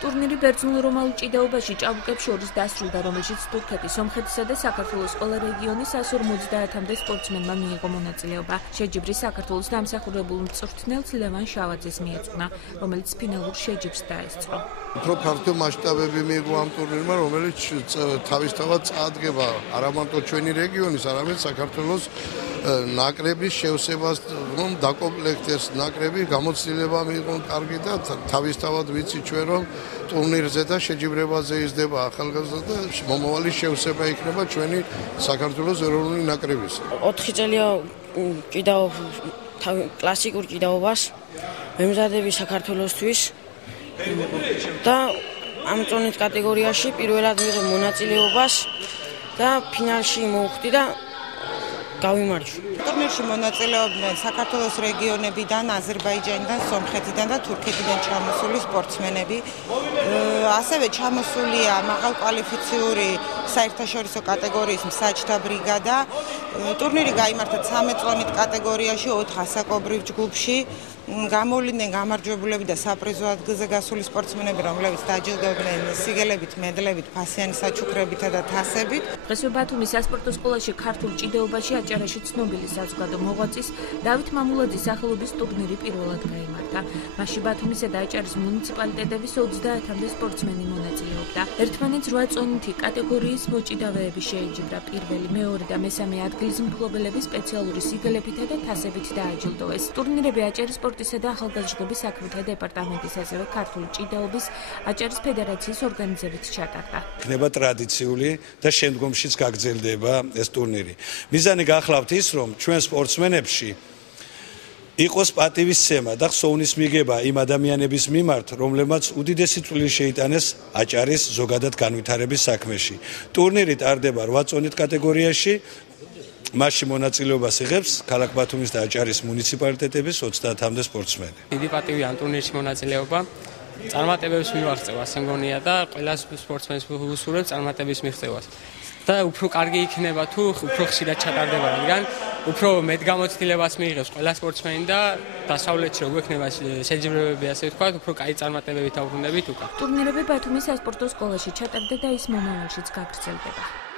ტურნირი ბერძნულ რომაულ ჭიდაობაში ჭაბუკებს შორის დასრულდა, რომელშიც თურქეთის, სომხეთისა და საქართველოს ყველა რეგიონის 150-მდე სპორტსმენმა მიიღო მონაწილეობა. შეჯიბრი საქართველოს დამსახურებულ მწვრთნელს ლევან შავაძეს მიეძღვნა, რომელიც ფინალურ შეჯიბრს დაესწრო. უფრო ფართო მასშტაბები მიიღო ამ ტურნირმა, რომელიც თავისთავად წარადგება არა მარტო ჩვენი რეგიონის, არამედ საქართველოს ნაკრების შევსებას, რომ დაკომპლექტდეს ნაკრები, გამოცდილება მიიღო კარგი და თავისთავად ვიცი ჩვენ, რომ ტურნირზე და შეჯიბრებაზე იზრდება ახალგაზრდა და მომავალი შევსება იქნება ჩვენი საქართველოს ეროვნული ნაკრების. 4 წელია კლასიკურ ჭიდაობას ვემზადები საქართველოსთვის და ამ წონის კატეგორიაში პირველად მიღე მონაწილეობას და ფინალში მოვხვდი და გავიმარჯვე. ტურნირში მონაწილეობდნენ საქართველოს რეგიონებიდან, აზერბაიჯანიდან, სომხეთიდან და თურქეთიდან ჩამოსული სპორტსმენები. ასევე ჩამოსულია მაღალკვალიფიციური საერთაშორისო კატეგორიის მსაჯთა ბრიგადა. ტურნირი გაიმართა 13 წონით კატეგორიაში 4 ასაკობრივ ჯგუფში. გამოვლიდნენ გამარჯვებულები და საპრიზო ადგილზე გასული სპორტსმენები, რომლებიც დაჯილდოვდნენ სიგელებით, მედლებით, ფასიანი საჩუქრებითა და თასებით. დღესვე ბათუმის სასპორტო სკოლაში ქართულ ჭიდაობაში აჭარაში ცნობილი საზოგადო მოღვაწის დავით მამულაძის სახელობის ტურნირი პირველად გაიმართა. მასში ბათუმისა და აჭარის მუნიციპალიტეტების 30-მდე სპორტსმენი მონაწილეობდა. ერთმანეთს 8 წონითი კატეგორიის მოჭიდავეები შეეჯიბრა. პირველი, მეორე და მესამე ადგილის მფლობელები სპეციალური სიგელებითა და თასებით დააჯილდოვეს. ტურნირები აჭარის სპორტისა და ახალგაზრდობის საქმეთა დეპარტამენტის, ასევე ქართული ჭიდაობის აჭარის ფედერაციის ორგანიზებით ჩატარდა. იქნება ტრადიციული და შემდგომშიც გაგრძელდება ეს ტურნირი. მიზანი გახლავთ ის, რომ ჩვენ სპორტსმენებში იყოს პატივისცემა და ხსოვნის მიღება იმ ადამიანების მიმართ, რომლებმაც უდიდესი წვლილი შეიტანეს აჭარის ზოგადად განვითარების საქმეში. ტურნირი ტარდება 8 წონით კატეგორიაში. მასში მონაწილეობას იღებს ქალაქ ბათუმის და აჭარის მუნიციპალიტეტების 30-მდე სპორტსმენი. დიდი პატივი ამ ტურნირში მონაწილეობა. წარმატებებს მივაღწევა, ასე მგონია და ყველა სპორტსმენს ვუსურვებ წარმატების მიღწევას. და უფრო კარგი იქნება თუ უფრო ხშირად ჩატარდება, რადგან უფრო მეტ გამოცდილებას მიიღებს ყველა სპორტსმენი და დასავლეთში როგორ ექნება შეჯიბრებები, ასე ვთქვათ, უფრო კაი წარმატებებით აუბრუნდებით უკან. ტურნირები ბათუმის სასპორტო სკოლაში ჩატარდა და ის მომავალშიც გაგრძელდება.